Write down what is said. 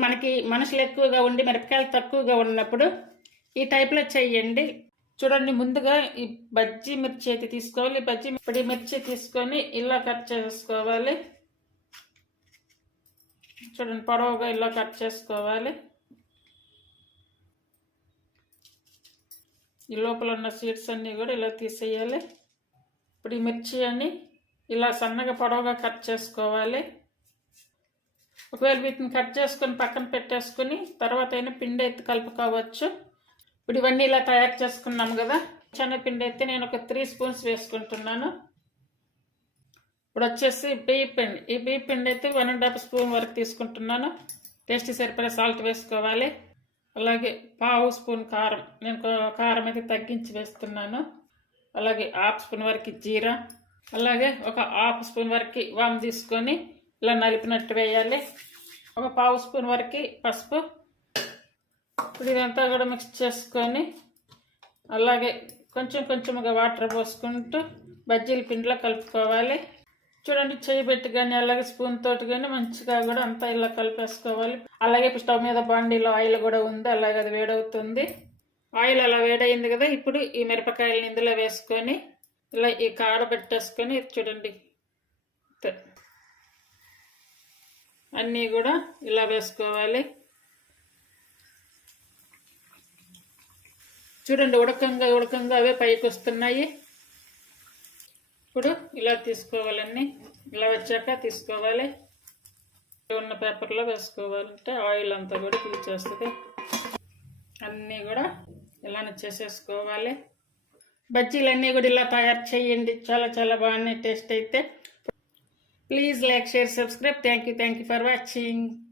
ఇప్పుడు మనకి మనుషులు ఎక్కువగా ఉండి మిరపకాయలు తక్కువగా ఉన్నప్పుడు ఈ టైప్లో చేయండి చూడండి ముందుగా ఈ బజ్జీ మిర్చి అయితే తీసుకోవాలి. బజ్జీ ఇప్పుడు ఈ మిర్చి తీసుకొని ఇలా కట్ చేసుకోవాలి. చూడండి పొడవుగా ఇలా కట్ చేసుకోవాలి. ఈ లోపల ఉన్న సీడ్స్ అన్నీ కూడా ఇలా తీసేయాలి. ఇప్పుడు ఈ మిర్చి అని ఇలా సన్నగా పొడవుగా కట్ చేసుకోవాలి. ఒకవేళ వీటిని కట్ చేసుకొని పక్కన పెట్టేసుకుని తర్వాత అయినా పిండి అయితే కలుపుకోవచ్చు. ఇప్పుడు ఇవన్నీ ఇలా తయారు చేసుకున్నాం కదా. శనగపిండి అయితే నేను ఒక త్రీ స్పూన్స్ వేసుకుంటున్నాను. ఇప్పుడు వచ్చేసి బియ్య పిండి. ఈ బియ్య పిండి అయితే వన్ అండ్ హాఫ్ స్పూన్ వరకు తీసుకుంటున్నాను. టేస్ట్ సరిపడే సాల్ట్ వేసుకోవాలి. అలాగే పావు స్పూన్ కారం. నేను కారం అయితే తగ్గించి వేస్తున్నాను. అలాగే హాఫ్ స్పూన్ వరకు జీరా. అలాగే ఒక హాఫ్ స్పూన్ వరకు వామ్ తీసుకొని ఇలా నలిపినట్టు వేయాలి. ఒక పావు స్పూన్ వరకు పసుపు. ఇప్పుడు ఇదంతా కూడా మిక్స్ చేసుకొని అలాగే కొంచెం కొంచెంగా వాటర్ పోసుకుంటూ బజ్జీల పిండిలో కలుపుకోవాలి. చూడండి చేయి పెట్టి కానీ అలాగే స్పూన్ తోటి కానీ మంచిగా కూడా అంతా ఇలా కలిపేసుకోవాలి. అలాగే ఇప్పుడు స్టవ్ మీద బాండీలో ఆయిల్ కూడా ఉంది అలాగే అది వేడవుతుంది. ఆయిల్ అలా వేడైంది కదా ఇప్పుడు ఈ మిరపకాయలని ఇందులో వేసుకొని ఇలా ఈ కాడ పెట్టేసుకొని చూడండి. అన్నీ కూడా ఇలా వేసుకోవాలి. చూడండి ఉడకంగా ఉడకంగా అవే పైకి వస్తున్నాయి. ఇప్పుడు ఇలా తీసుకోవాలన్నీ ఇలా వచ్చాక తీసుకోవాలి. ఉన్న పేపర్లో వేసుకోవాలంటే ఆయిల్ అంతా కూడా పీల్చేస్తుంది అన్నీ కూడా ఇలానే చేసేసుకోవాలి. బజ్జీలు అన్నీ కూడా ఇలా తయారు చేయండి. చాలా చాలా బాగున్నాయి టేస్ట్ అయితే. Please like, share, subscribe. Thank you. Thank you for watching.